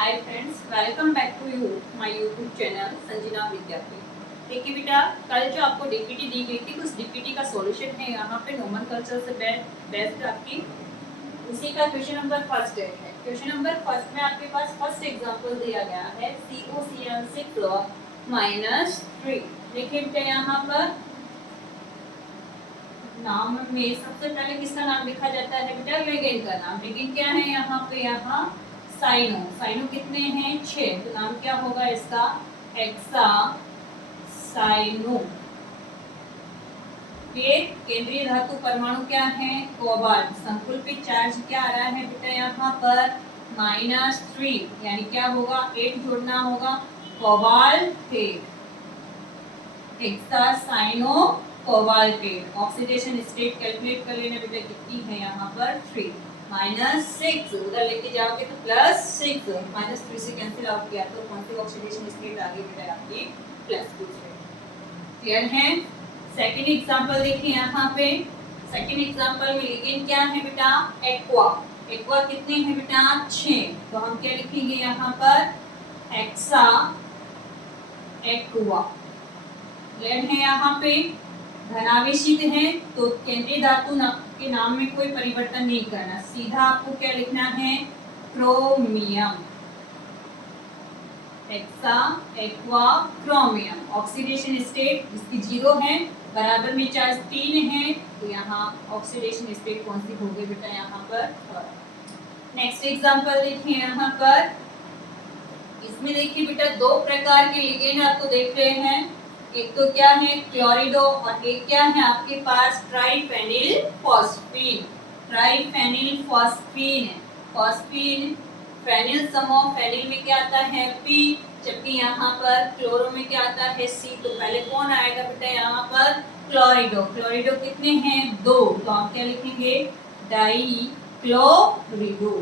Hi friends, welcome back to you my YouTube channel Sanjana Vidyapeeth. देखिए बेटा, कल जो आपको डीपीटी दी गई थी उस डीपीटी का सॉल्यूशन है यहाँ पे नोमेनक्लेचर से बेस्ड आपकी उसी का क्वेश्चन नंबर फर्स्ट है। क्वेश्चन नंबर फर्स्ट में आपके पास फर्स्ट एग्जांपल दिया गया है COCl6 देखिए बेटा, यहाँ पर नाम में सबसे पहले किसका नाम लिखा जाता है बेटा? लिगेंड का नाम। लेकिन क्या है यहाँ पे? यहाँ साइनो कितने हैं? 6। तो नाम क्या होगा इसका? Hexa cyano. फिर केंद्रीय धातु परमाणु क्या है? कोबाल्ट। संकुल्पित चार्ज क्या आ रहा है बेटा यहाँ पर? -3, यानी क्या होगा? 8 जोड़ना होगा। Cobaltate, hexa cyano cobaltate. Oxidation state calculate कर लेना बेटा, कितनी है यहाँ पर? 3। -6 उधर लेके जाओगे तो +6, -3 से कैंसिल आउट किया तो कौन सी ऑक्सीडेशन स्टेट आ गई बेटा? आपकी +2 से। क्लियर है? सेकंड एग्जांपल देखिए यहाँ पे। सेकंड एग्जांपल में लिगेंड क्या है बेटा? एक्वा। एक्वा कितने हैं बेटा? 6। तो हम क्या लिखेंगे यहाँ पर? Hexa aqua. क्लियर है? यहाँ पे धनावेशित है तो केंद्रीय धातु के नाम में कोई परिवर्तन नहीं करना, सीधा आपको क्या लिखना है? Chromium. Hexa aqua chromium. Oxidation state इसकी 0 है, बराबर में चार्ज 3 है, तो यहाँ ऑक्सीडेशन स्टेट कौन सी होगी बेटा? यहाँ पर। नेक्स्ट एग्जांपल देखिए यहाँ पर। इसमें देखिए बेटा, 2 प्रकार के लिगेंड आपको देख रहे हैं। एक तो क्या है? क्लोरिडो, और एक क्या है आपके पास? ट्राइफेनिल फॉस्फीन। ट्राइफेनिल फॉस्फीन है। फॉस्फीन फेनिल समूह, फेनिल में क्या आता है? P, जबकि यहाँ पर क्लोरो में क्या आता है? C। तो पहले कौन आएगा बेटा यहाँ पर? क्लोरिडो। क्लोरिडो कितने हैं? 2। तो हम क्या लिखेंगे? डाई क्लोरिडो।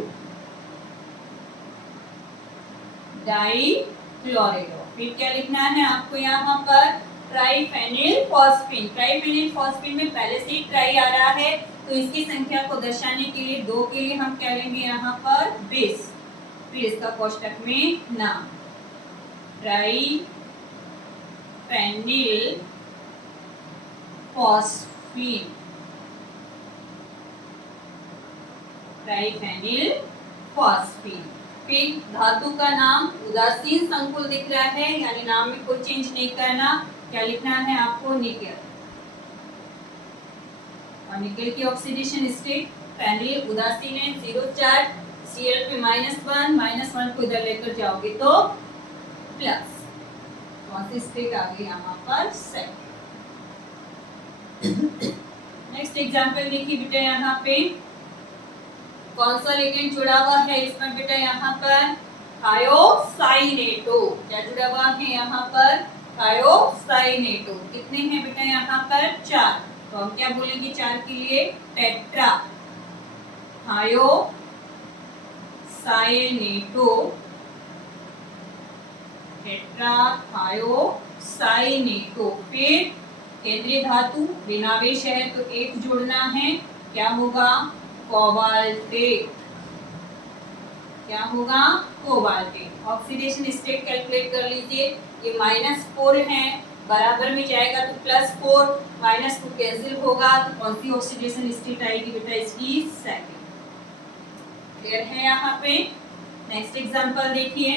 डाई क्लोरिडो। फिर क्या लिखना है आपको यहाँ पर? ट्राइफेनिल फॉस्फीन। ट्राइफेनिल फॉस्फीन में पहले से ही ट्राई आ रहा है, तो इसकी संख्या को दर्शाने के लिए 2 के लिए हम क्या लेंगे यहाँ पर? बेस। फिर इसका कोष्टक में नाम। ट्राइफेनिल फॉस्फीन। ट्राइफेनिल फॉस्फीन। फिर धातु का नाम उदासीन संकुल दिख रहा है, यानी नाम में कोई चेंज नहीं करना। क्या लिखना है आपको? निकेल। और निकेल की ऑक्सीडेशन स्टेट फेनिल उदासीन है, 0 चार्ज। Cl पे -1 को इधर लेकर जाओगे तो प्लस। कौन सी स्टेट आ गई यहाँ पर? सेकंड। नेक्स्ट एग्जांपल देखिए बेटा, यहाँ पे कौन सा लिगेंड जुड़ा हुआ है इसमें बेटा? यहाँ पर थायोसाइनेटो। क्या जुड़ा हुआ है यहाँ पर? थायोसाइनेटो। कितने हैं बेटा यहाँ पर? 4। तो हम क्या बोलेंगे 4 के लिए? Tetra thiocyanato. Tetra thiocyanato. फिर केंद्रीय धातु ऋणावेश है तो 1 जोड़ना है। क्या होगा? कोबाल्टेट। क्या होगा? कोबाल्टेट। ऑक्सीडेशन स्टेट कैलकुलेट कर लीजिए। ये -4 है, बराबर में जाएगा तो +4, -2 कैंसिल होगा तो कौन सी ऑक्सीडेशन स्टेट आएगी बेटा? इसकी सेकंड। क्लियर है यहाँ पे? नेक्स्ट एग्जांपल देखिए।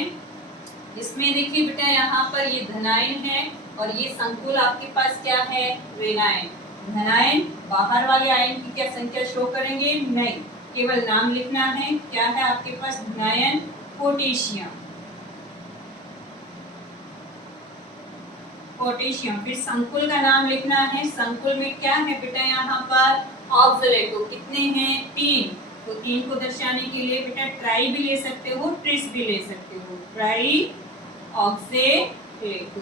इसमें देखिए बेटा, यहाँ पर ये धनायन है और ये संकुल आपके पास क्या है? ऋणायन। धनायन बाहर वाले आयन की क्या संख्या शो करेंगे? नहीं, केवल नाम लिखना है। क्या है आपके पास? धनायन पोटेशियम। पोटेशियम। फिर संकुल का नाम लिखना है। संकुल में क्या है बेटा यहाँ पर? ऑक्सलेटो। कितने हैं? 3। तो 3 को दर्शाने के लिए बेटा ट्राई भी ले सकते हो, ट्रिस भी ले सकते हो। ट्राई ऑक्सेलेटो।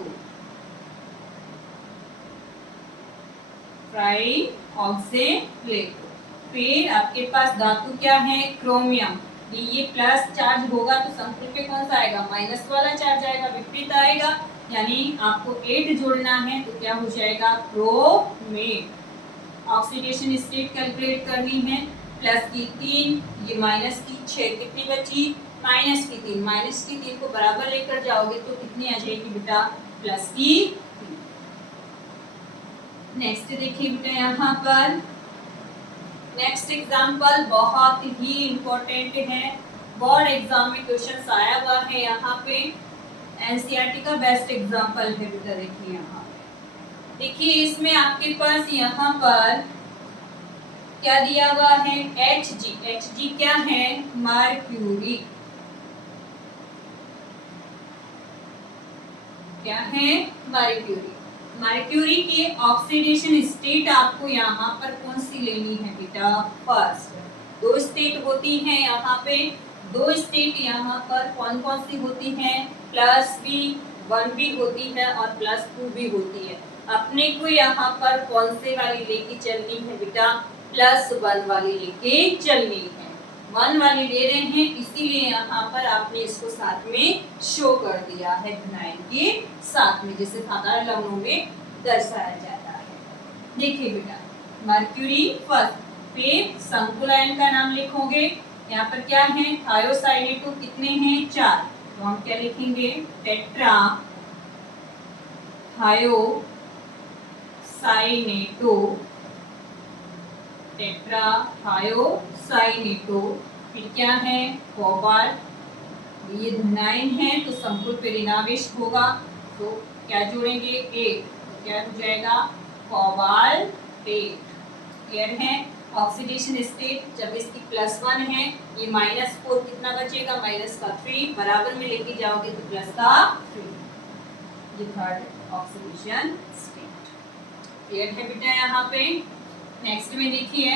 ट्राई ऑक्सेलेटो। फिर आपके पास धातु क्या है? क्रोमियम। ये प्लस चार्ज होगा तो संकुल पे कौन सा आएगा? माइनस वाला चार्ज आएगा, विपरीत आएगा, यानी आपको 8 जोड़ना है तो क्या हो जाएगा? क्रोमेट। ऑक्सीडेशन स्टेट कैलकुलेट करनी है। प्लस की 3, ये माइनस की 6, कितनी बची? माइनस की 3 को बराबर लेकर जाओगे तो कितनी आ जाएगी बेटा, प्लस की 3। नेक्स्ट देखिए बेटा यहाँ पर नेक्स्ट एग्जाम्पल बहुत ही इंपॉर्टेंट है, बोर्ड एग्जाम में क्वेश्चन आया हुआ है यहाँ पे, एनसीईआरटी का बेस्ट एग्जाम्पल है बेटा। देखिए यहाँ पे देखिए इसमें आपके पास यहाँ पर क्या दिया हुआ है, Hg क्या है, मर्क्यूरी, क्या है, मर्क्यूरी। मर्क्यूरी के ऑक्सीडेशन स्टेट आपको यहाँ पर कौन सी लेनी है बेटा, फर्स्ट। दो स्टेट होती हैं यहाँ पे, दो स्टेट यहाँ पर कौन कौन सी होती हैं, +1 भी होती है और +2 भी होती है। अपने को यहाँ पर कौन से वाली लेके चलनी है बेटा, +1 वाली लेके चलनी है। 1 वाली ले रहे हैं इसीलिए यहाँ पर आपने इसको साथ में शो कर दिया है धनायन के साथ में, जैसे साधारण लवणों में दर्शाया जाता है। देखिए बेटा मर्क्यूरी फर्स्ट, फिर संकुल आयन का नाम लिखोगे। यहाँ पर क्या है, थायोसाइनेटो कितने हैं, 4, तो हम क्या लिखेंगे, टेट्रा थायोसाइनेटो, टेट्रा थायोसाइनेटो। फिर क्या है, कोबाल्ट, ये धनायन है तो संकुल पे ऋणावेश होगा, तो क्या जोड़ेंगे, 1, तो क्या हो जाएगा, कोबाल्टेट। क्लियर है। ऑक्सीडेशन स्टेट जब इसकी +1 है, ये -4 कितना बचेगा, -3, बराबर में लेके जाओगे तो +3, ये थर्ड ऑक्सीडेशन स्टेट। क्लियर है बेटा यहाँ पे। नेक्स्ट में देखिए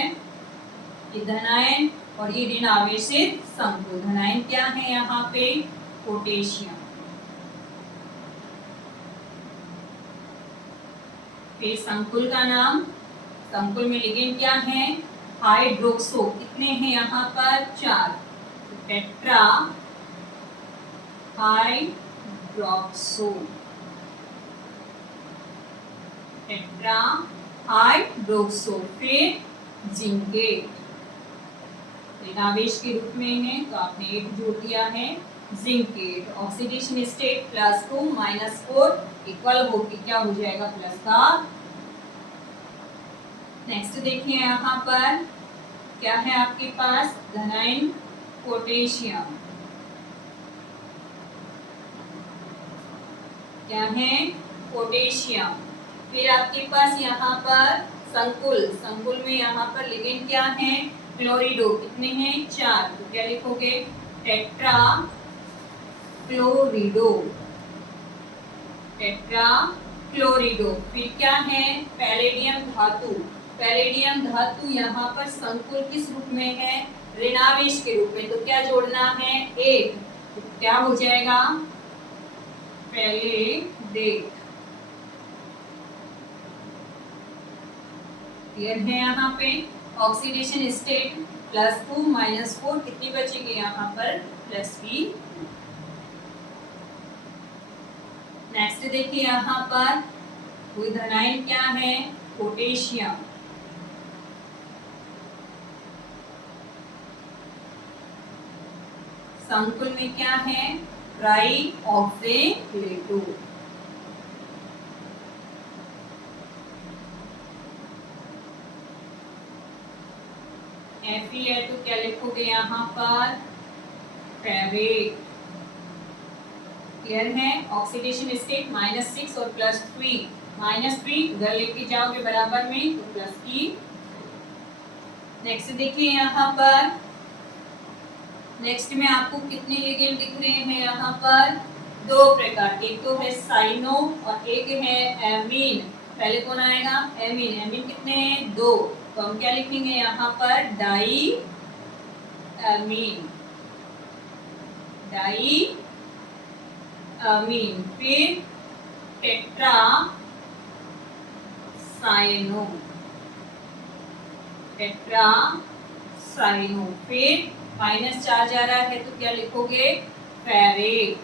ये धनायन और ये ऋण आवेशित संकुल। धनायन क्या है यहाँ पे, पोटेशियम, फिर संकुल का नाम, संकुल में लिगेंड क्या है, हाइड्रोक्सो, कितने हैं यहाँ पर, 4, तो टेट्रा हाइड्रोक्सो, टेट्रा हाइड्रोक्सो। फिर जिंकेट, ऋणावेश के रूप में है तो आपने 8 जोड़ दिया है, जिंकेट। ऑक्सीडेशन स्टेट +2 -4 इक्वल होकर क्या हो जाएगा, +का। नेक्स्ट देखिए यहाँ पर क्या है आपके पास, धनायन पोटेशियम, क्या है, पोटेशियम। फिर आपके पास यहाँ पर संकुल, संकुल में यहाँ पर लिगेंड क्या है, क्लोरिडो, कितने हैं, 4, तो क्या लिखोगे, टेट्रा क्लोरिडो, टेट्रा क्लोरिडो। फिर क्या है, पैलेडियम धातु, पैलेडियम धातु यहाँ पर संकुल किस रूप में है, ऋणावेश के रूप में, तो क्या जोड़ना है, 1, तो क्या हो जाएगा, पैलेडेट। क्लियर है यहाँ पे। ऑक्सीडेशन स्टेट +2 -4 कितनी बचेगी यहाँ पर, +3। नेक्स्ट देखिए यहाँ पर कोई धनायन क्या है, पोटेशियम, संकुल में क्या है, ट्राईऑक्सेलेटो, Fe है तो क्या लिखोगे यहाँ पर, फेरेट। क्लियर है। ऑक्सीडेशन स्टेट -6 और +3, -3 उधर लेके जाओगे बराबर में तो +की। नेक्स्ट देखिए यहाँ पर, नेक्स्ट में आपको कितने लिगेंड दिख रहे हैं यहाँ पर, 2 प्रकार के, एक तो है साइनो और एक है एमीन। पहले कौन आएगा, एमीन। एमीन कितने हैं, 2, तो हम क्या लिखेंगे यहाँ पर, डाई एमीन, डाई अमीन। फिर टेट्रा साइनो, टेट्रा साइनो। फिर -4 जा रहा है तो क्या लिखोगे, फेरेट।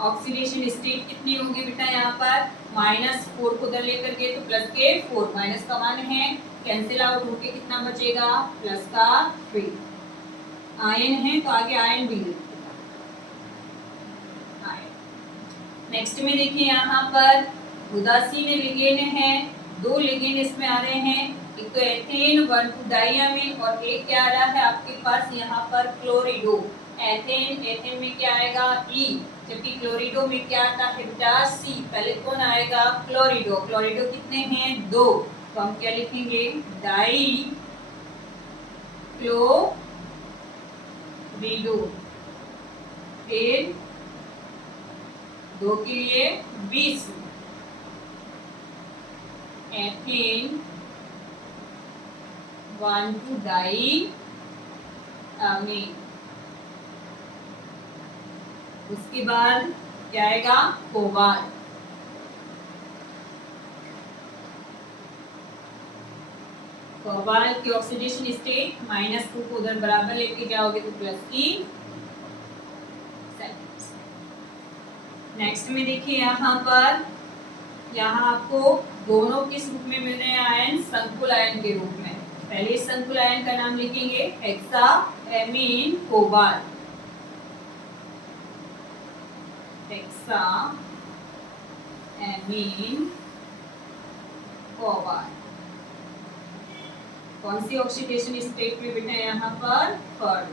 ऑक्सीडेशन स्टेट कितनी होगी बेटा यहाँ पर, -4 को उधर लेकर गए तो +4, माइनस का मान है, कैंसिल आउट होके कितना बचेगा, +3। आयन है तो आगे आयन भी लिखिए। नेक्स्ट में देखिए यहाँ पर उदासीन लिगेंड है, दो लिगेंड इसमें आ रहे हैं, एक तो एथेन 1,2 डाइअमीन और एक क्या आ रहा है आपके पास यहाँ पर क्लोरिडो। एथेन में क्या आएगा ई, जबकि क्लोरिडो में क्या आता है बेटा सी। पहले कौन आएगा क्लोरिडो। क्लोरिडो कितने हैं दो, तो हम क्या लिखेंगे डाई क्लोरिडो। फिर दो के लिए 20 एथेन 1,2 डाइअमीन। उसके बाद क्या आएगा कोबाल्ट। कोबाल्ट की ऑक्सीडेशन स्टेट -2 को उधर बराबर लेके जाओगे तो +3। नेक्स्ट में देखिए यहाँ पर, यहाँ आपको दोनों किस रूप में मिल रहे हैं आयन, संकुल आयन के रूप में। पहले संकुल आयन का नाम लिखेंगे हेक्साएमीन कोबाल्ट। हेक्साएमीन कोबाल्ट कौन सी ऑक्सीडेशन स्टेट में बेटा यहाँ पर थर्ड।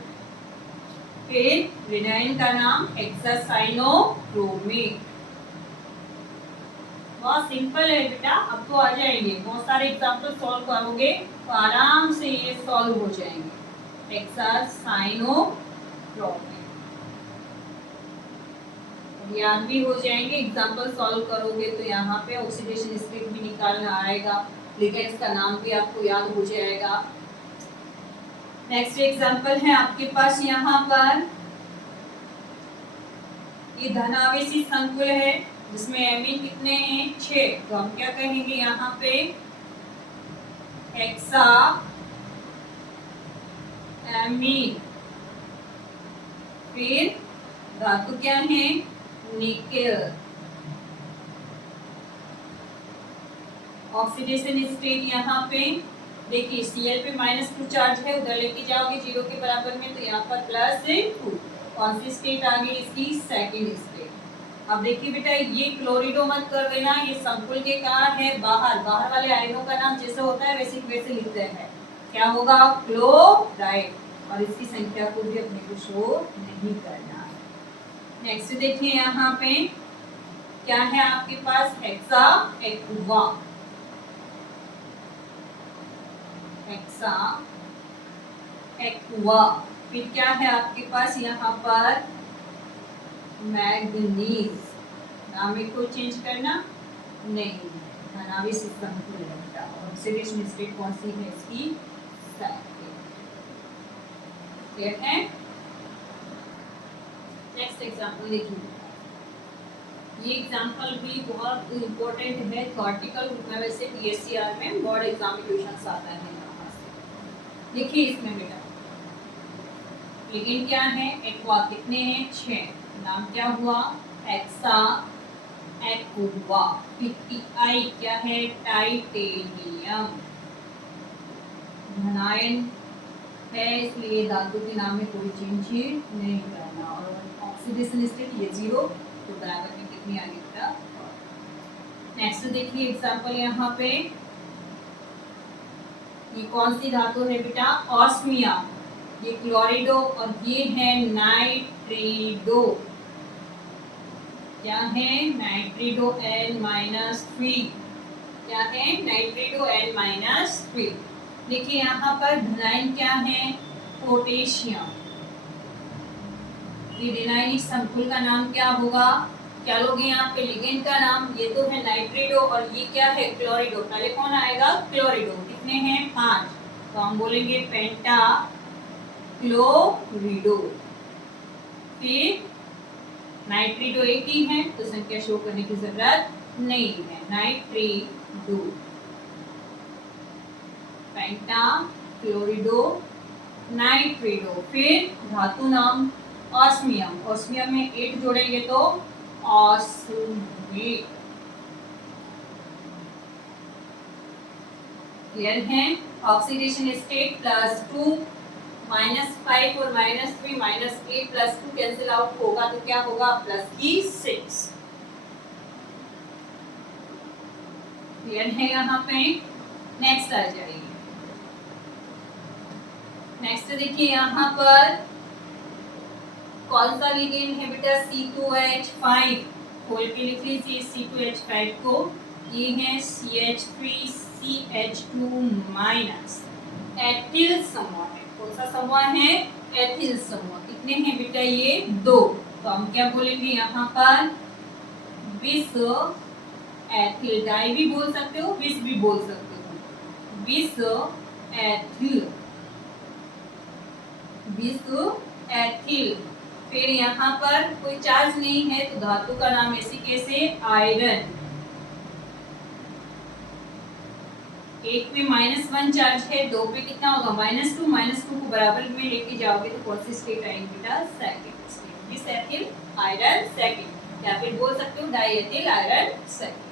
फिर विनाइल का नाम हेक्सासाइनोक्रोमेट। बहुत सिंपल है बेटा, अब तो आ जाएंगे, बहुत सारे एग्जाम्पल सॉल्व करोगे तो आराम से ये सॉल्व हो जाएंगे। हेक्सासाइनोक्रोमेट याद भी हो जाएंगे, एग्जाम्पल सॉल्व करोगे तो यहाँ पे ऑक्सीडेशन स्टेट भी निकालना आएगा, लिगेंड्स का नाम भी आपको याद हो जाएगा। नेक्स्ट एग्जाम्पल है आपके पास यहाँ पर, ये धनावेशी संकुल है जिसमें एमीन कितने हैं 6, तो हम क्या कहेंगे यहाँ पे हेक्साएमीन। फिर धातु क्या है निकेल। ऑक्सीडेशन स्टेट यहाँ पे देखिए Cl पे -2 चार्ज है, उधर लेके जाओगे 0 के बराबर में तो यहाँ पर +2। कौन सी स्टेट आ गई इसकी सेकंड स्टेट। अब देखिए बेटा ये क्लोरिडो मत कर देना, ये संकुल के कहाँ है बाहर, बाहर वाले आयनों का नाम जैसे होता है वैसे वैसे लिखते हैं, क्या होगा क्लोराइड, और इसकी संख्या को भी अपने को शो नहीं करना है। नेक्स्ट देखिए यहाँ पे क्या है आपके पास हेक्सा एक्वा। Hexa aqua. फिर क्या है आपके पास यहाँ पर मैग्नीज। नाम में कोई चेंज करना नहीं, धनावेशी संकुल है। ऑक्सीडेशन स्टेट कौन सी है इसकी सेकंड। क्लियर है। नेक्स्ट एग्जांपल देखिए, ये एग्जांपल भी बहुत इम्पोर्टेंट है, थ्योरेटिकल रूप में वैसे पीएससीआर में बोर्ड एग्जामिनेशंस आता है। देखिए इसमें बेटा लेकिन क्या है एक्वा कितने हैं 6, नाम क्या हुआ हेक्सा एक्वा। आई क्या है टाइटेनियम, धनायन है इसलिए धातु के नाम में कोई चेंज नहीं करना, और ऑक्सीडेशन स्टेट ये 0 तो बराबर में कितनी आ गई बेटा। नेक्स्ट देखिए एग्जांपल यहाँ पे, ये कौन सी धातु है बेटा ऑस्मियम। ये क्लोरिडो और ये है नाइट्रिडो। क्या है नाइट्रिडो N-3। क्या है नाइट्रिडो N-3। देखिए यहाँ पर धनायन क्या है पोटेशियम। ये रेनाइनिक संकुल का नाम क्या होगा, क्या लोगे यहाँ पे लिगेंड का नाम, ये तो है नाइट्रिडो और ये क्या है क्लोरिडो। पहले कौन आएगा क्लोरिडो, कितने हैं 5, तो हम बोलेंगे पेंटा क्लोरिडो। फिर नाइट्रिडो एक ही है तो संख्या शो करने की जरूरत नहीं है, नाइट्रिडो पेंटा क्लोरिडो नाइट्रिडो। फिर धातु नाम ऑस्मियम, ऑस्मियम में 8 जोड़ेंगे तो ऑस्मेट। क्लियर है। ऑक्सीडेशन स्टेट +2 -5 और -3 -8 +2 कैंसिल आउट होगा तो क्या होगा प्लस की 6। क्लियर है यहाँ पे। नेक्स्ट आ जाइए। नेक्स्ट देखिए यहाँ पर कौन सा लिगेंड है बेटा, C2H5 खोल के लिख लीजिए C2H5 को। ये है CH3CH2- एथिल समूह है। कौन सा समूह है, एथिल समूह। कितने हैं बेटा ये, 2। तो हम क्या बोलेंगे यहाँ पर, विस एथिल, डाई भी बोल सकते हो, विस भी बोल सकते हो, विस एथिल, विस एथिल। फिर यहाँ पर कोई चार्ज नहीं है तो धातु का नाम ऐसे कैसे, आयरन। एक पे -1 चार्ज है, 2 पे कितना होगा -2, -2 को बराबर में लेके जाओगे तो कौन सी स्टेट आएगी बेटा, second state, bis ethyl iron second, या फिर बोल सकते हो di ethyl iron second.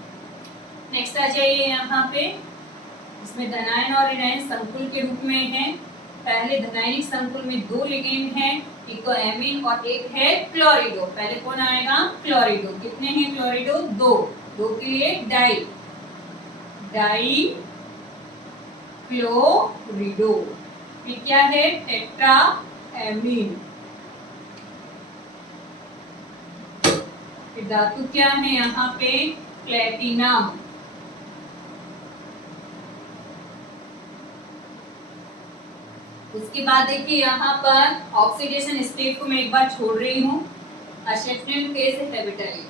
Next आ जाइए यहाँ पे, इसमें धनायन और ऋणायन संकुल के रूप में है। पहले धनायनिक संकुल में 2 लिगेंड हैं, एक तो एमीन और एक है क्लोरिडो। पहले कौन आएगा, क्लोरिडो। कितने हैं क्लोरिडो, 2। 2 के लिए डाई, डाई क्लोरिडो। फिर क्या है, टेट्रा एमीन। फिर धातु क्या है यहाँ पे, प्लेटिनम। उसके बाद देखिए यहाँ पर ऑक्सीडेशन स्टेट को मैं एक बार छोड़ रही हूँ, असेटोन केस है बेटा ये।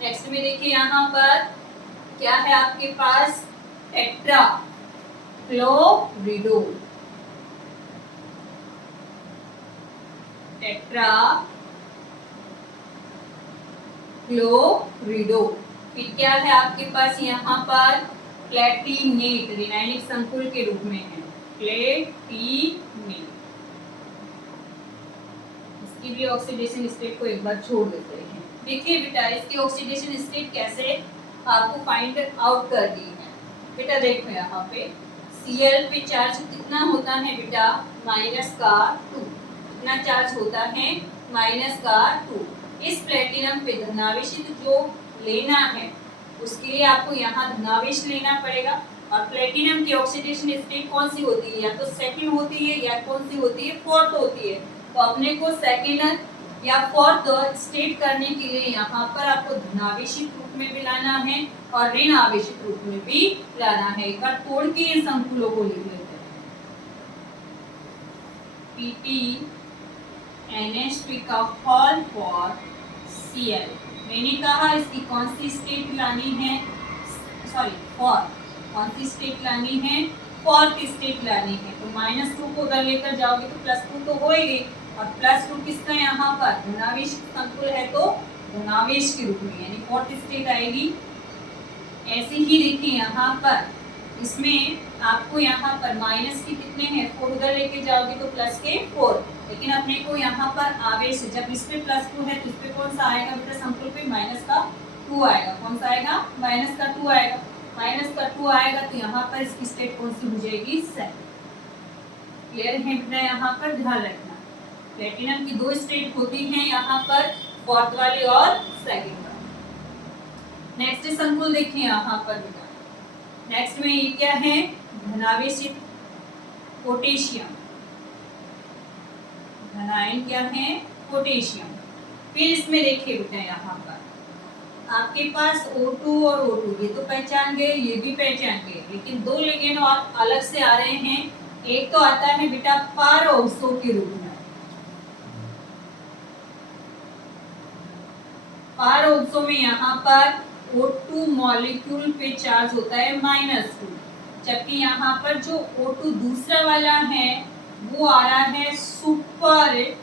नेक्स्ट में देखिए यहाँ पर क्या है आपके पास, टेट्रा क्लोरिडो, टेट्रा क्लोरिडो। फिर क्या है आपके पास यहाँ पर, प्लेटिनेट, ऋणायनिक संकुल के रूप में है, प्लेटिनेट। इसकी भी ऑक्सीडेशन स्टेट को एक बार छोड़ देते हैं। देखिए बेटा इसकी ऑक्सीडेशन स्टेट कैसे आपको फाइंड आउट कर दी है। बेटा देखो यहाँ पे Cl पे चार्ज कितना होता है बेटा, -2। कितना चार्ज होता है, -2। इस प्लेटिनम पे धनावेशित जो लेना है उसके लिए आपको यहाँ धनावेश लेना पड़ेगा। और प्लेटिनम की ऑक्सीडेशन स्टेट कौन सी होती है, या तो सेकंड होती है या कौन सी होती है, फोर्थ होती है। तो अपने को सेकंड या फोर्थ स्टेट करने के लिए यहाँ पर आपको धनावेशित रूप में भी लाना है और ऋण आवेशित रूप में भी लाना है। एक बार तोड़ के इन संकुलों को लिख लेते हैं। PTNH3 का हॉल फॉर Cl। मैंने कहा इसकी कौन सी स्टेट लानी है, सॉरी फॉर, कौन सी स्टेट लानी है, फोर्थ स्टेट लानी है। तो -2 को उधर लेकर जाओगे तो +2 तो होएगी, और +2 किसका यहाँ पर, धनावेश संकुल है तो धनावेश के रूप में, यानी फोर्थ स्टेट आएगी। ऐसे ही देखिए यहाँ पर इसमें आपको यहाँ पर माइनस के कितने हैं, 4 उधर लेके जाओगे तो प्लस के 4। लेकिन अपने को यहाँ पर आवेश, जब इस पे +2 है तो इस पे कौन सा आएगा बेटा, संकुल पे -2 आएगा। कौन सा आएगा, -2 आएगा। -2 आएगा तो यहाँ पर इसकी स्टेट कौन सी हो जाएगी, सेकंड। क्लियर है बेटा, यहाँ पर ध्यान रखना। प्लेटिनम की 2 स्टेट होती हैं यहाँ पर, फोर्थ वाली और सेकंड वाली। नेक्स्ट संकुल देखिए यहाँ पर बेटा, नेक्स्ट में ये क्या है, धनावेशित पोटेशियम, धनायन क्या है, पोटेशियम। फिर इसमें देखिए बेटा यहाँ पर आपके पास O2 और O2 ये तो पहचान गए, ये भी पहचान गए, लेकिन 2 लिगेंड और अलग से आ रहे हैं। एक तो आता है बेटा पारऑक्सो के रूप में, पारऑक्सो में यहाँ पर O2 मॉलिक्यूल पे चार्ज होता है -2, जबकि यहाँ पर जो O2 दूसरा वाला है वो आ रहा है सुपर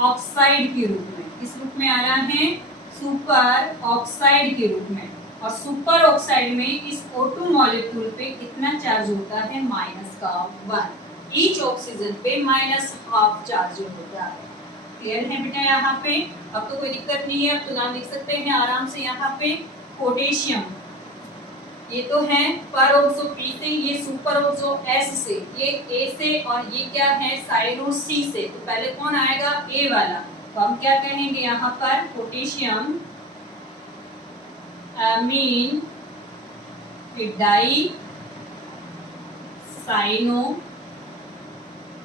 ऑक्साइड के रूप में। किस रूप में आ रहा है, सुपर ऑक्साइड के रूप में। और सुपर ऑक्साइड में इस O2 मॉलिक्यूल पे कितना चार्ज होता है, -1। ईच ऑक्सीजन पे -12 चार्ज होता है। क्लियर है बेटा यहाँ पे, अब तो कोई दिक्कत नहीं है, अब तो नाम लिख सकते हैं आराम से यहाँ पे। पोटेशियम ये तो है पर ऑक्सो P से, ये सुपर ऑक्सो S से, ये A से, और ये क्या है साइनो C से। तो पहले कौन आएगा? A वाला। तो हम क्या कहेंगे यहाँ पर? पोटेशियम अमीन डाई साइनो।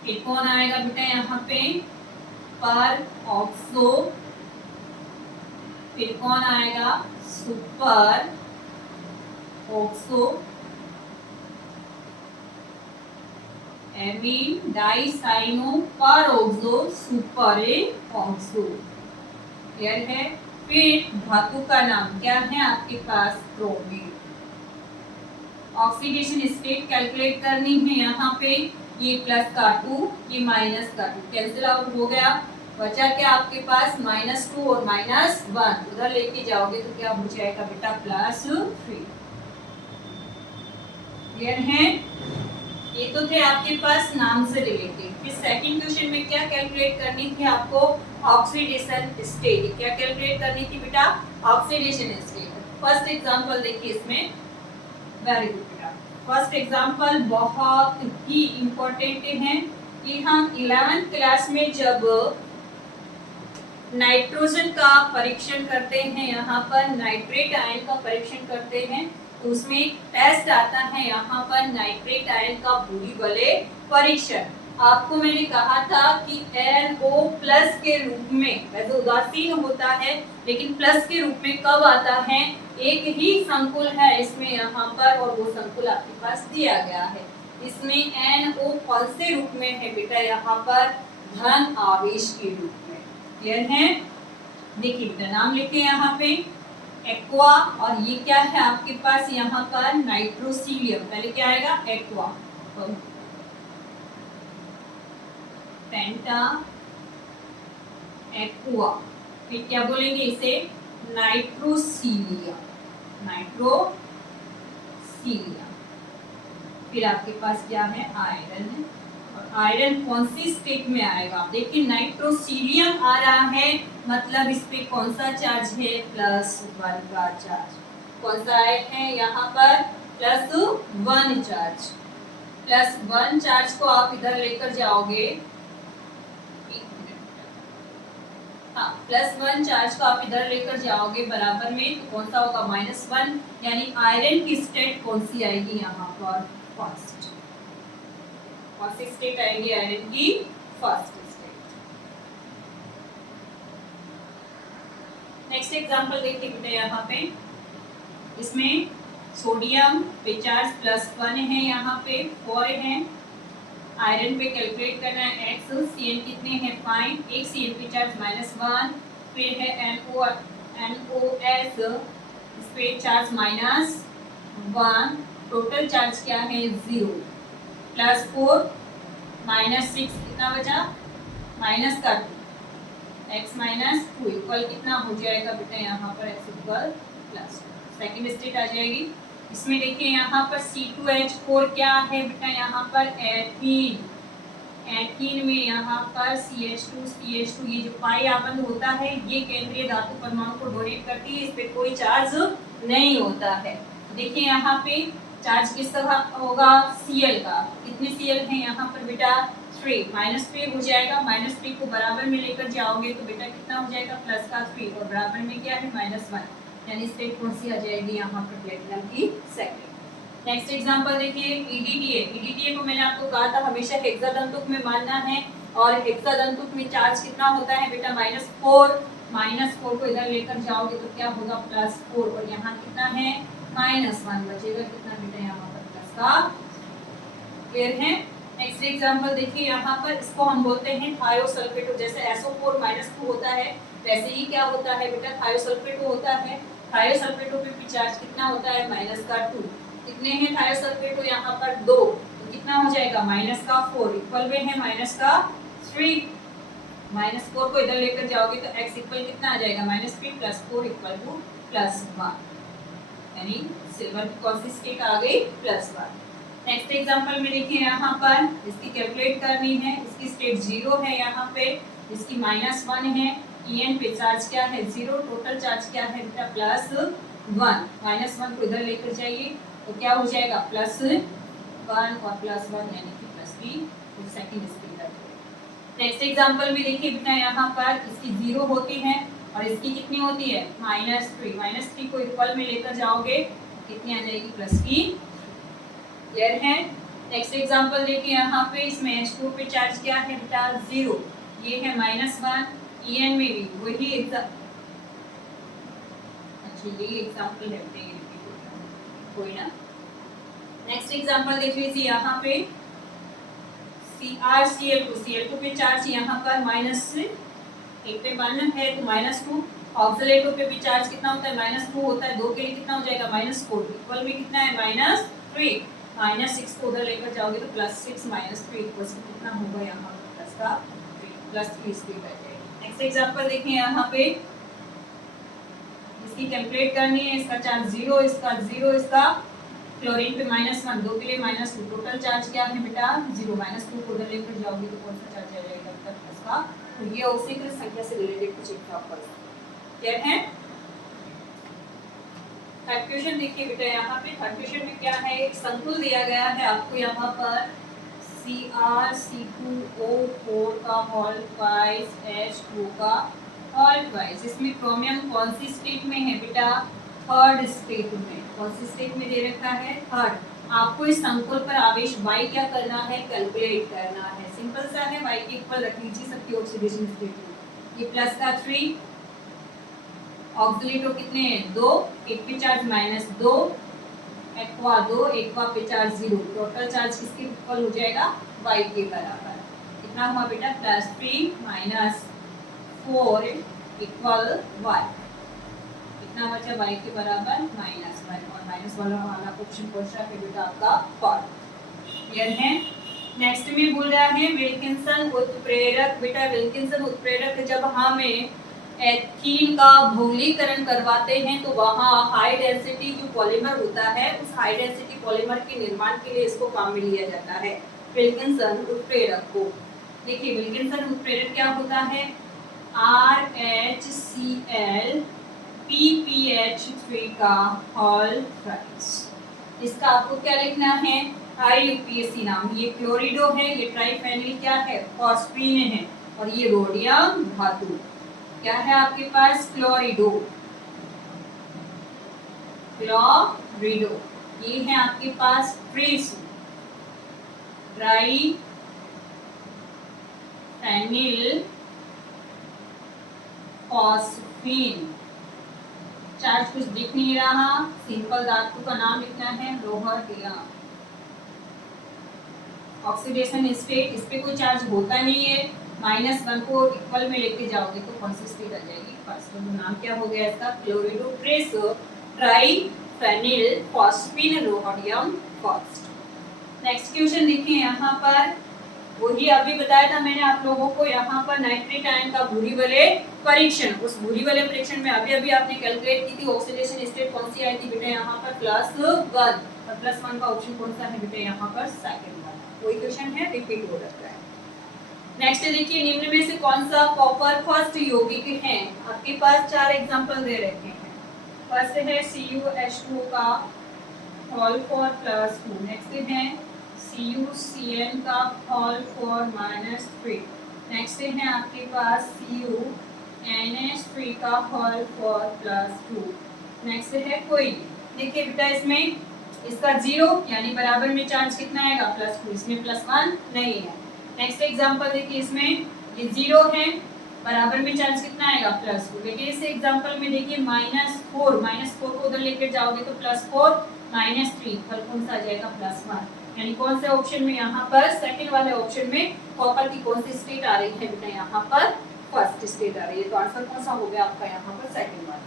फिर कौन आएगा बेटा यहाँ पे? पर ऑक्सो। फिर कौन आएगा? सुपर ऑक्सो एमीन डाइसाइनो पर ऑक्सो सुपर ऑक्सो। क्लियर है? फिर धातु का नाम क्या है आपके पास? क्रोमियम। ऑक्सीडेशन स्टेट कैलकुलेट करनी है यहाँ पे। ये प्लस का 2, ये माइनस का 2 कैंसिल आउट हो गया। बचा क्या आपके पास? -2 और -1। उधर लेके जाओगे तो क्या हो जाएगा बेटा? +3। क्लियर है? ये तो थे आपके पास नाम से रिलेटेड। फिर सेकंड क्वेश्चन में क्या कैलकुलेट करनी थी आपको? Oxidation state. क्या कैलकुलेट करनी थी बेटा? Oxidation state. फर्स्ट एग्जांपल देखिए इसमें। वेरी गुड बेटा। फर्स्ट एग्जांपल बहुत ही इंपॉर्टेंट है कि हम 11th क्लास में जब नाइट्रोजन का परीक्षण करते हैं, यहाँ पर नाइट्रेट आयन का परीक्षण करते हैं, तो उसमें एक टेस्ट आता है यहाँ पर नाइट्रेट आयन का बुरी वाले परीक्षण। आपको मैंने कहा था कि NO प्लस के रूप में, वैसे उदासीन होता है लेकिन प्लस के रूप में कब आता है? एक ही संकुल है इसमें यहाँ पर, और वो संकुल आपके पास दिया गया है। इसमें NO कौन से रूप में है बेटा? यहाँ पर धन आवेश के रूप में। क्लियर है? देखिए बेटा नाम लिखे यहाँ पे एक्वा, और ये क्या है आपके पास यहाँ पर? नाइट्रोसीलियम। पहले क्या आएगा? एक्वा, पेंटा एक्वा। फिर क्या बोलेंगे इसे? नाइट्रोसीलियम। नाइट्रोसीलियम। फिर आपके पास क्या है? आयरन। और आयरन कौन सी स्टेट में आएगा? देखिए नाइट्रोसीलियम आ रहा है, मतलब इस पे कौन सा चार्ज है? +1 का चार्ज। कौन सा है यहाँ पर? +1 चार्ज। +1 चार्ज को आप इधर लेकर जाओगे, हाँ +1 चार्ज को आप इधर लेकर जाओगे बराबर में, तो कौन सा होगा? -1। यानी आयरन की स्टेट कौन सी आएगी यहाँ पर? फर्स्ट। कौन सी स्टेट आएगी आयरन की? First state. नेक्स्ट एग्जांपल देखिए बेटा यहाँ पे। इसमें सोडियम पे चार्ज +1 है, यहाँ पे 4 है। आयरन पे कैलकुलेट करना है x। Cn कितने हैं? 5। एक Cn पे चार्ज -1। फिर है NOS, इस पे चार्ज -1। टोटल चार्ज क्या है? 0। +4 -6 कितना बचा? माइनस का 2। x - 2 इक्वल कितना हो जाएगा बेटा? यहाँ पर x इक्वल +2। सेकेंड स्टेट आ जाएगी। इसमें देखिए यहाँ पर C2H4 क्या है बेटा? यहाँ पर एथीन। एथीन में यहाँ पर CH2 ये जो पाई आबंध होता है, ये केंद्रीय धातु परमाणु को डोनेट करती है, इस पे कोई चार्ज नहीं होता है। देखिए यहाँ पे चार्ज किस तरह होगा? Cl का। कितने Cl है यहाँ पर बेटा? 3। -3 हो जाएगा। -3 को बराबर में लेकर जाओगे तो बेटा कितना हो जाएगा? +3, और बराबर में क्या है? -1। यानी स्टेट कौन सी आ जाएगी यहाँ पर? प्लेटिनम की सेकंड। नेक्स्ट एग्जांपल देखिए EDTA। EDTA को मैंने आपको कहा था हमेशा हेक्सादंतुक में मानना है, और हेक्सादंतुक में चार्ज कितना होता है बेटा? -4। -4 को इधर लेकर जाओगे तो क्या होगा? +4, और यहाँ कितना है? -1 बचेगा। कितना बेटा? यहाँ पर प्लस का। क्लियर है? नेक्स्ट एग्जांपल देखिए यहाँ पर, इसको हम बोलते हैं थायोसल्फेटो। जैसे SO4 -2 होता है, वैसे ही क्या होता है बेटा? थायोसल्फेटो होता है। थायोसल्फेटो पे भी चार्ज कितना होता है? -2। कितने हैं थायोसल्फेटो? यहाँ पर 2, तो कितना हो जाएगा? -4 इक्वल में है -3। -4 को इधर लेकर जाओगे तो x इक्वल कितना आ जाएगा? -3 + 4 = +1। यानी सिल्वर की कौन सी स्टेट आ गई? +1। नेक्स्ट एग्जांपल में देखिए यहाँ पर, इसकी कैलकुलेट करनी है। इसकी स्टेट 0 है यहाँ पे, इसकी -1 है। En पे चार्ज क्या है? 0। टोटल चार्ज क्या है बेटा? +1। -1 को इधर लेकर जाइए, तो क्या हो जाएगा +1 और +1 यानी कि +3, तो सेकंड स्पीड है। नेक्स्ट एग्जांपल में देखिए बेटा यहाँ पर इसकी 0 होती है और इसकी कितनी होती है -3। -3 को इक्वल में लेकर जाओगे कितनी आ जाएगी +3। क्लियर है। नेक्स्ट एग्जांपल देखिए यहाँ पे इसमें H2 पे चार्ज क्या है बेटा 0, ये है -1। EN में भी वही ये एग्जांपल है बेटा, ये रिपीट होता है कोई ना। नेक्स्ट एग्जांपल देख लीजिए यहाँ पे CrCl2 पे चार्ज यहाँ पर -1 पे 1 है तो -2। ऑक्सीलेटो पे भी चार्ज कितना होता है -2 होता है, 2 के लिए कितना हो जाएगा -4, इक्वल में कितना है -3। -6 को उधर लेकर जाओगे तो +6 -3 इक्वल से कितना होगा यहाँ पर +3 स्पीड आ जाएगी। नेक्स्ट एग्जांपल देखिए यहाँ पे इसकी कैलकुलेट करनी है, इसका चार्ज 0, इसका 0, इसका क्लोरीन पे -1, 2 के लिए -2, टोटल चार्ज क्या है बेटा 0। -2 को उधर लेकर जाओगे तो कौन सा चार्ज आ जाएगा तक इसका, तो ये ऑक्सीकरण संख्या से रिलेटेड कुछ एग्जांपल क्या है। थर्ड क्वेश्चन देखिए बेटा यहाँ पे थर्ड क्वेश्चन में क्या है, एक संकुल दिया गया है आपको यहाँ पर CrC2O4 का होल ट्वाइस H2 का होल ट्वाइस। इसमें क्रोमियम कौन सी स्टेट में है बेटा थर्ड स्टेट में। कौन सी स्टेट में दे रखा है थर्ड। आपको इस संकुल पर आवेश Y क्या करना है कैलकुलेट करना है, सिंपल सा है। Y के इक्वल रख लीजिए सबकी ऑक्सीडेशन स्टेट में। ये प्लस का 3, ऑक्सीलेटो कितने हैं 2, एक पे चार्ज -2, एक्वा 2, एक्वा पे चार्ज 0, टोटल चार्ज किसके इक्वल हो जाएगा Y के बराबर। कितना हुआ बेटा +3 -4 इक्वल Y। कितना बचा Y के बराबर -1 और माइनस वाला ऑप्शन कौन सा है बेटा आपका फॉर। क्लियर है। नेक्स्ट में बोल रहा है विल्किंसन उत्प्रेरक। बेटा विल्किंसन उत्प्रेरक जब हमें एथीन का बहुलीकरण करवाते हैं तो वहाँ हाई डेंसिटी जो पॉलीमर होता है उस हाई डेंसिटी पॉलीमर के निर्माण के लिए इसको काम में लिया जाता है विल्किंसन उत्प्रेरक को। देखिए विल्किंसन उत्प्रेरक क्या होता है RHCl PPH3 का होल ट्वाइस। इसका आपको क्या लिखना है IUPAC नाम। ये क्लोरिडो है, ये ट्राइफेनिल क्या है फॉस्फीन है और ये रोडियम धातु क्या है आपके पास क्लोरिडो। ये है आपके पास ट्रेस ट्राइफेनिल फॉस्फीन। चार्ज कुछ दिख नहीं रहा, सिंपल धातु का नाम लिखना है रोहडियम। ऑक्सीडेशन स्टेट इस पे कोई चार्ज होता नहीं है, -1 को इक्वल में लेके जाओगे तो कौन सी स्टेट आ जाएगी फर्स्ट। तो नाम क्या हो गया इसका chlorido tris triphenyl phosphine rhodium first. Next question देखिए यहाँ पर वही अभी बताया था मैंने आप लोगों को यहाँ पर नाइट्रेट आयन का भूरी वलय परीक्षण। उस भूरी वलय परीक्षण में अभी आपने कैलकुलेट की थी ऑक्सीडेशन स्टेट कौन सी आई थी बेटा यहाँ पर +1 और +1 का ऑप्शन कौन सा है बेटा यहाँ पर सेकंड वाला। वही क्वेश्चन है रिपीट हो रहा है। नेक्स्ट देखिए निम्न में से कौन सा कॉपर फर्स्ट यौगिक है। आपके पास 4 एग्जांपल दे रखे हैं। फर्स्ट है CuH2 का होल फॉर +2। नेक्स्ट है CuCN का होल फॉर -3। नेक्स्ट है आपके पास CuNH3 का होल फॉर +2। नेक्स्ट है कोई। देखिए बेटा इसमें इसका 0 यानी बराबर में चार्ज कितना आएगा +2, इसमें +1 नहीं है। नेक्स्ट एग्जांपल देखिए इसमें ये 0 है, बराबर में चार्ज कितना आएगा +2। देखिए इस एग्जांपल में देखिए -4 को उधर लेकर जाओगे तो +4 -3 फल कौन सा आ जाएगा +1। यानी कौन से ऑप्शन में यहाँ पर सेकंड वाले ऑप्शन में कॉपर की कौन सी स्टेट आ रही है बेटा यहाँ पर फर्स्ट स्टेट आ रही है। तो आंसर कौन सा हो गया आपका यहाँ पर सेकंड वाला।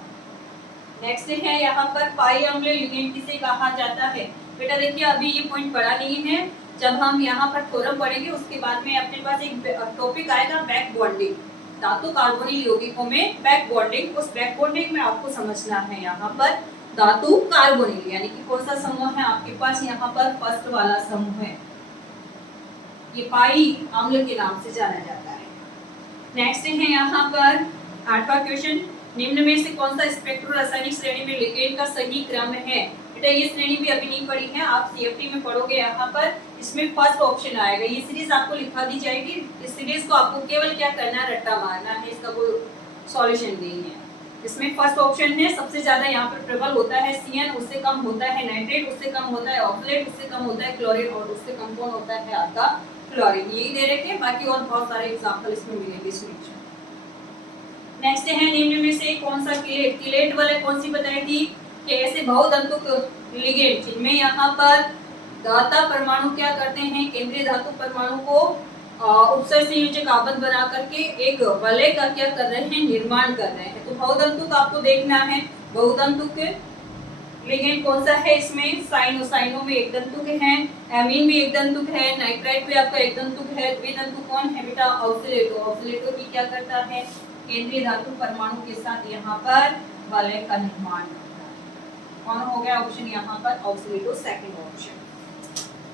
नेक्स्ट है यहाँ पर पाई अम्ल लिगेंड किसे कहा जाता है। बेटा देखिए अभी ये पॉइंट पढ़ा नहीं है, जब हम यहाँ पर थ्योरम पढ़ेंगे उसके बाद में अपने पास एक टॉपिक आएगा बैक बॉन्डिंग। धातु कार्बोनिल यौगिकों में बैक बॉन्डिंग, उस बैक बॉन्डिंग में आपको समझना है यहाँ पर धातु कार्बोनिल यानी कि कौन सा समूह है आपके पास यहाँ पर फर्स्ट वाला समूह है, ये पाई अम्ल के नाम से जाना जाता है। नेक्स्ट है यहाँ पर 8वां क्वेश्चन, निम्न में से कौन सा स्पेक्ट्रो रासायनिक श्रेणी में लिगेंड का सही क्रम है। बेटा ये श्रेणी भी अभी नहीं पढ़ी है, आप सीएफटी में पढ़ोगे। यहाँ पर इसमें फर्स्ट ऑप्शन आएगा, ये सीरीज आपको लिखा दी जाएगी। इस सीरीज को आपको केवल क्या करना है, रट्टा मारना है, इसका कोई सॉल्यूशन नहीं है। इसमें फर्स्ट ऑप्शन है, सबसे ज्यादा यहाँ पर प्रबल होता है सीएन, उससे कम होता है नाइट्रेट, उससे कम होता है ऑक्सलेट, उससे कम होता है क्लोरीन और उससे कम कौन होता है आपका क्लोरीन। यही दे रखे, बाकी और बहुत सारे एग्जांपल इसमें मिलेंगे सॉल्यूशन। नेक्स्ट है निम्न में से कौन सा किलेट, किलेट वाले कौन सी बताई थी कि ऐसे बहुधातुक लिगेंड जिनमें यहाँ पर धाता परमाणु क्या करते हैं, केंद्रीय धातु परमाणु को उपसर्ग संयोजक आबद्ध बना करके एक वलय का क्या कर रहे हैं, निर्माण कर रहे हैं। तो बहुधातुक आपको देखना है, बहुधातुक लिगेंड कौन सा है इसमें, साइनो, साइनो में एक दंतुक है, एमीन भी एक दंतुक है, नाइट्राइट भी आपका एक दंतुक है, द्विदंतुक कौन है बेटा, ऑक्सीलेटो। ऑक्सीलेटो भी क्या करता है, केंद्रीय धातु परमाणु के साथ यहाँ पर वलय का निर्माण करता है। कौन हो गया ऑप्शन यहाँ पर, ऑक्सीलेटो सेकंड ऑप्शन।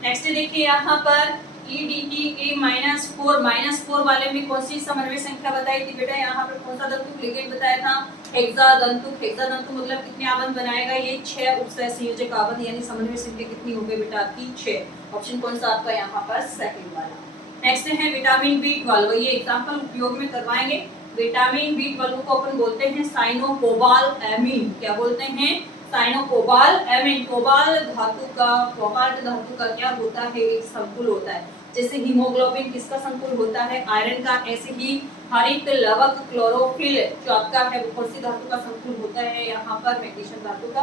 नेक्स्ट देखिए यहाँ पर EDTA-4, -4 वाले में कौन सी समन्वय संख्या बताई थी बेटा, यहाँ पर कौन सा दंतुक लिगेंड बताया था, हेक्सादंतुक। हेक्सादंतुक मतलब कितने आबंध बनाएगा, ये 6 उपसर्ग संयोजक आबंध, यानी समन्वय संख्या कितनी हो गई बेटा आपकी 6। ऑप्शन कौन सा आपका यहाँ पर सेकंड वाला। नेक्स्ट है विटामिन B12, ये एग्जांपल उपयोग में करवाएंगे। विटामिन B12 को अपन बोलते हैं साइनोकोबालएमीन। क्या बोलते हैं, साइनोकोबालएमीन। कोबाल धातु का, कोबाल्ट धातु का क्या होता है, एक संकुल होता है। जैसे हीमोग्लोबिन किसका संकुल होता है, आयरन का, ऐसे ही हरित लवक क्लोरोफिल जो आपका है वो कौन सी धातु का संकुल होता है, यहाँ पर मैग्नीशियम धातु का।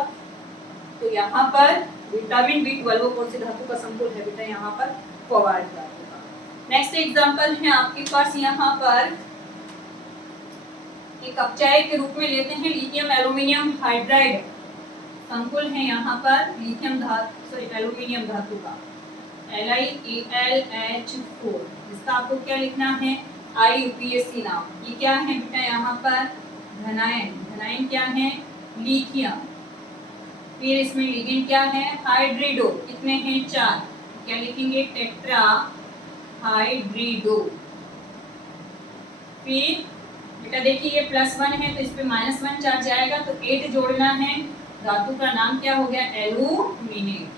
तो यहाँ पर विटामिन B12 कौन सी धातु का संकुल है बेटा, यहाँ पर कोबाल्ट धातु का। नेक्स्ट एग्जांपल है आपके पास यहाँ पर एक अपचायक के रूप में लेते हैं, लिथियम एल्यूमिनियम हाइड्राइड संकुल है यहाँ पर लिथियम धातु, सॉरी एल्यूमिनियम धातु का, LiAlH4। इसका आपको क्या लिखना है, IUPAC नाम। ये क्या है बेटा यहाँ पर धनायन, धनायन क्या है, लिथियम। फिर इसमें लिगेंड क्या है, हाइड्रिडो, कितने हैं 4, क्या लिखेंगे, टेट्रा हाइड्रिडो। फिर बेटा देखिए ये +1 है तो इस पे -1 चार्ज आएगा, तो 8 जोड़ना है। धातु का नाम क्या हो गया, एल्यूमिनेट।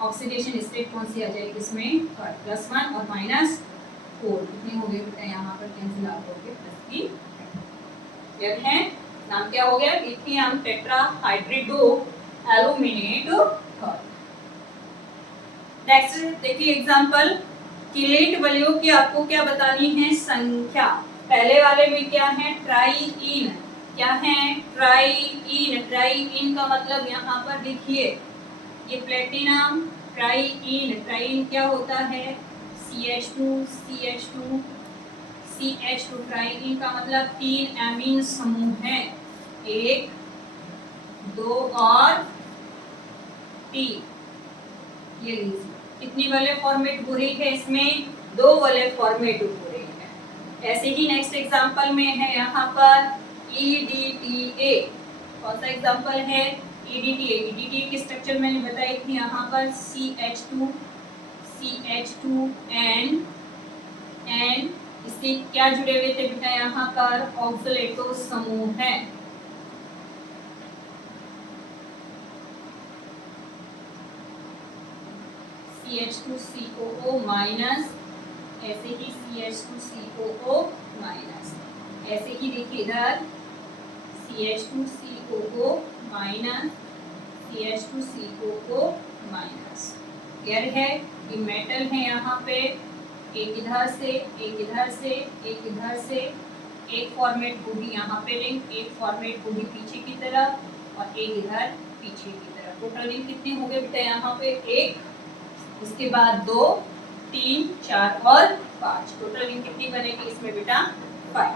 ऑक्सीडेशन स्टेट कौन सी आ जाएगी इसमें, +1 और -4, कितने हो गए बेटा यहाँ पर कैंसिल आउट हो गए, प्लस की क्लियर है। नाम क्या हो गया, लिथियम टेट्राहाइड्रिडो एल्यूमिनेट। नेक्स्ट देखिए एग्जांपल, किलेट वलयों की आपको क्या बतानी है संख्या। पहले वाले में क्या है, ट्राईइन, क्या है, ट्राईइन। ट्राईइन का मतलब यहाँ पर देखिए ये प्लेटिनम ट्राईइन, ट्राईइन क्या होता है, CH2 CH2 CH2। ट्राईइन का मतलब 3 एमीन समूह हैं, 1 2 और 3। ये लीजिए कितनी वाले फॉर्मेट हो रही है इसमें, 2 वाले फॉर्मेट हो रही है। ऐसे ही नेक्स्ट एग्जांपल में है यहाँ पर EDTA। कौन सा एग्जांपल है, EDTA। EDTA की स्ट्रक्चर मैंने बताई थी यहाँ पर CH2 N इससे क्या जुड़े हुए थे बेटा, यहाँ पर ऑक्सीलेटो समूह है। CH2COO माइनस, ऐसे ही CH2COO माइनस, ऐसे ही देखिए इधर CH2COO minus CH2COO minus. Clear है, ये मेटल है यहाँ पे, एक इधर से एक इधर से एक इधर से, एक फॉर्मेट होगी यहाँ पे रिंग, एक फॉर्मेट होगी पीछे की तरफ और एक इधर पीछे की तरफ। टोटल रिंग कितने हो गए बेटा यहाँ पे, 1, उसके बाद 2 3 4 और 5। टोटल रिंग कितनी बनेगी इसमें बेटा, 5।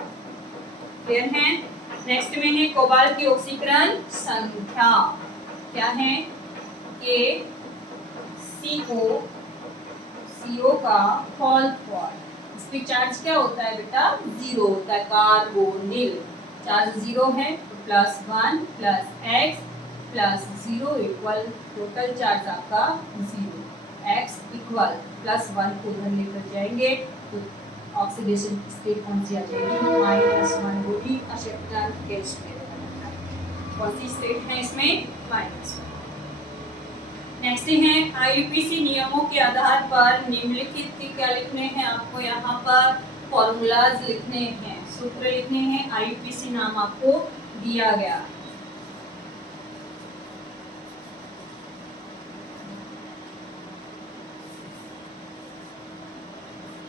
क्लियर है। नेक्स्ट में है कोबाल्ट की ऑक्सीकरण संख्या, क्या है कि CO का होल फॉर्म, इस पे चार्ज क्या होता है बेटा, 0 होता है, कार्बोनिल। चार्ज 0 है तो +1 + x + 0 इक्वल, टोटल चार्ज आपका 0, x इक्वल +1 को उधर लेकर जाएंगे तो ऑक्सीडेशन स्टेट कौन सी आ जाएगी, -1 होगी। अशक्तन केस में कौन सी स्टेट है इसमें? माइनस। नेक्स्ट है आईयूपीएसी नियमों के आधार पर निम्नलिखित क्या लिखने हैं आपको? यहाँ पर फॉर्मूलाज लिखने हैं, सूत्र लिखने हैं। आईयूपीएसी नाम आपको दिया गया।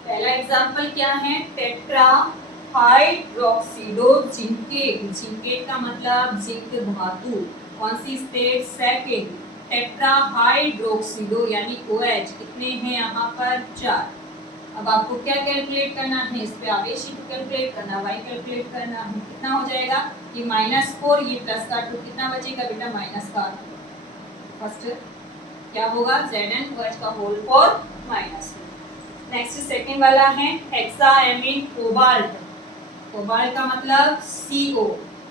पहला एग्जांपल क्या है? Tetra हाइड्रोक्सीडो zincate. जिंकेट का मतलब जिंक धातु। कौन सी स्टेट? सेकेंड। टेट्रा हाइड्रोक्सीडो यानी OH कितने हैं यहाँ पर? 4। अब आपको क्या कैलकुलेट करना है? इस पे आवेश कैलकुलेट करना, y कैलकुलेट करना है। कितना हो जाएगा? ये -4, ये प्लस का 2, कितना बचेगा बेटा? माइनस का। फर्स्ट क्या होगा? Zn का होल फॉर -2। नेक्स्ट सेकंड वाला है हेक्साएमीन कोबाल्ट। कोबाल्ट का मतलब CO।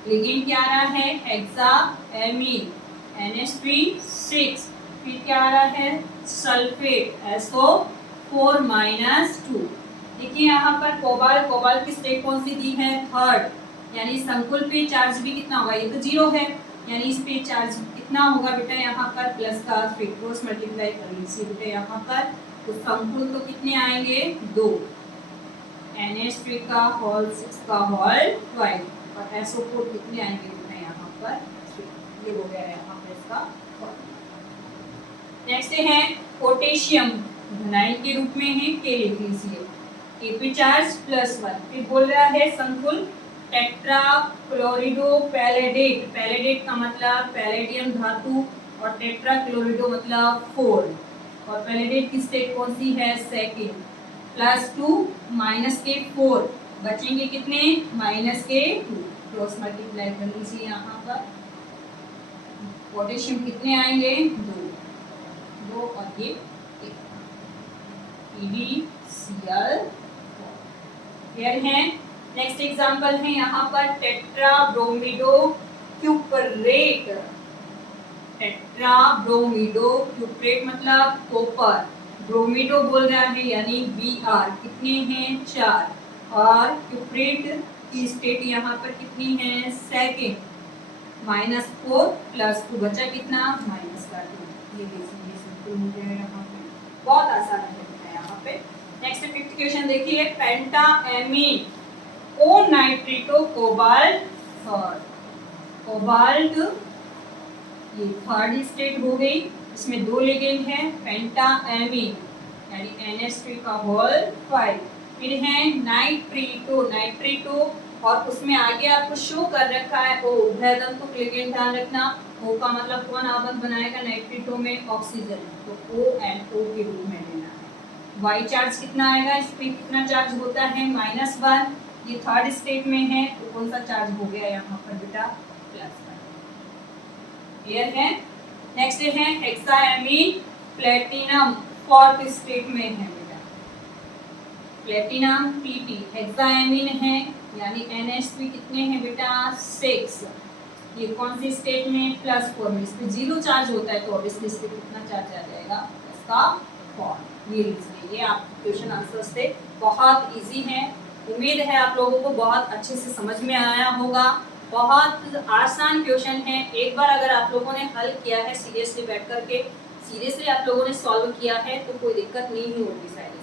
लिगेंड क्या आ रहा है? हेक्साएमीन NH3 फिर क्या आ रहा है? Sulphate SO4 -2। देखिए यहाँ पर कोबाल्ट की स्टेट कौन सी दी है? थर्ड। यानी संकुल पे चार्ज भी कितना होगा? ये तो 0 है, यानी इस पे चार्ज कितना होगा बेटा? यहाँ पर प्लस का 3 क्रॉस मल्टीप्लाई कर लीजिए बेटा। यहाँ पर तो संकुल तो कितने आएंगे? 2। NH3 का होल 6 का होल 12 और SO4 कितने आएंगे बेटा? यहाँ पर 3। ये हो गया यहाँ पर इसका। नेक्स्ट है पोटेशियम, धनायन के रूप में है, के लिख लीजिए। Kp charge +1। फिर बोल रहा है संकुल टेट्रा क्लोरिडो पैलेडेट। पैलेडेट का मतलब पैलेडियम धातु और टेट्रा क्लोरिडो मतलब 4। और पैलेडेट की स्टेट कौन सी है? सेकेंड। +2 के 4 बचेंगे कितने? के 2। क्रॉस मल्टीप्लाई कर लीजिए यहाँ पर। पोटेशियम कितने आएंगे? 2 और ये PbCl। क्लियर है? नेक्स्ट एग्जांपल है यहाँ पर टेट्रा ब्रोमिडो क्यूपरेट। टेट्रा ब्रोमिडो क्यूपरेट मतलब कॉपर। ब्रोमिडो बोल रहा है यानी Br। कितने हैं? 4। और क्यूपरेट की स्टेट यहाँ पर कितनी है? सेकेंड। -4 +2 बचा कितना? -2। ये देखिए सिंपल हो गया यहाँ पे, बहुत आसान है यहाँ पे। नेक्स्ट 5th क्वेश्चन देखिए। पेंटाएमीन ओ नाइट्रेटो कोबाल्ट थर्ड। कोबाल्ट ये थर्ड स्टेट हो गई। इसमें 2 लिगेंड है, पेंटाएमीन यानी NH3 का होल 5। फिर है नाइट्रेटो और उसमें आगे आपको शो कर रखा है O उभयदंतुक लिगेंड। ध्यान रखना O का मतलब कौन आबंध बनाएगा नाइट्रेटो में? ऑक्सीजन। तो ONO के रूप में लेना है। Y चार्ज कितना आएगा? इस पे कितना चार्ज होता है? -1। ये थर्ड स्टेट में है तो कौन सा चार्ज हो गया यहाँ पर बेटा? +1। क्लियर है? नेक्स्ट है हेक्साएमीन प्लेटिनम, फोर्थ स्टेट में है बेटा। Platinum Pp। हेक्साएमीन है यानी NH3 कितने हैं बेटा? 6। ये कौन सी स्टेट में? +4 में। इस पे 0 चार्ज होता है तो ऑब्वियसली इस पे कितना चार्ज आ जाएगा? इसका 4। ये लीजिए, ये आप क्वेश्चन आंसर्स थे, बहुत इजी है। उम्मीद है आप लोगों को बहुत अच्छे से समझ में आया होगा। बहुत आसान क्वेश्चन है। एक बार अगर आप लोगों ने हल किया है सीरियसली बैठ करके, सीरियसली आप लोगों ने सॉल्व किया है तो कोई दिक्कत नहीं होगी शायद।